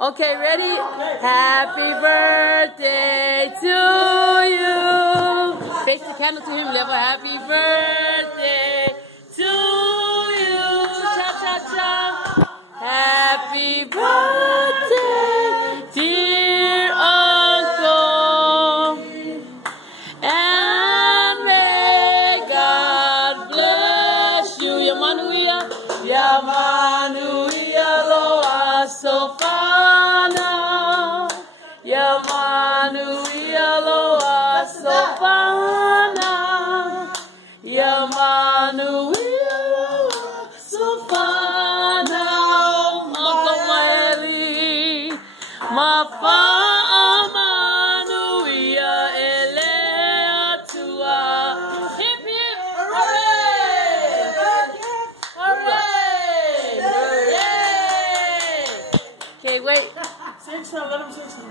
Okay, ready? Happy birthday to you. Face the candle to him, level. Happy birthday to you. Cha-cha-cha. Happy birthday, dear uncle. And may God bless you. Yamanuia. Yamanuia loa sofana. Yamanuia loa sofana. Yamanuia loa sofana. Uncle Wiley, Mafamanuia elea tua. Hip hip, hooray! Hooray! Yay! Okay, wait. Let him say something.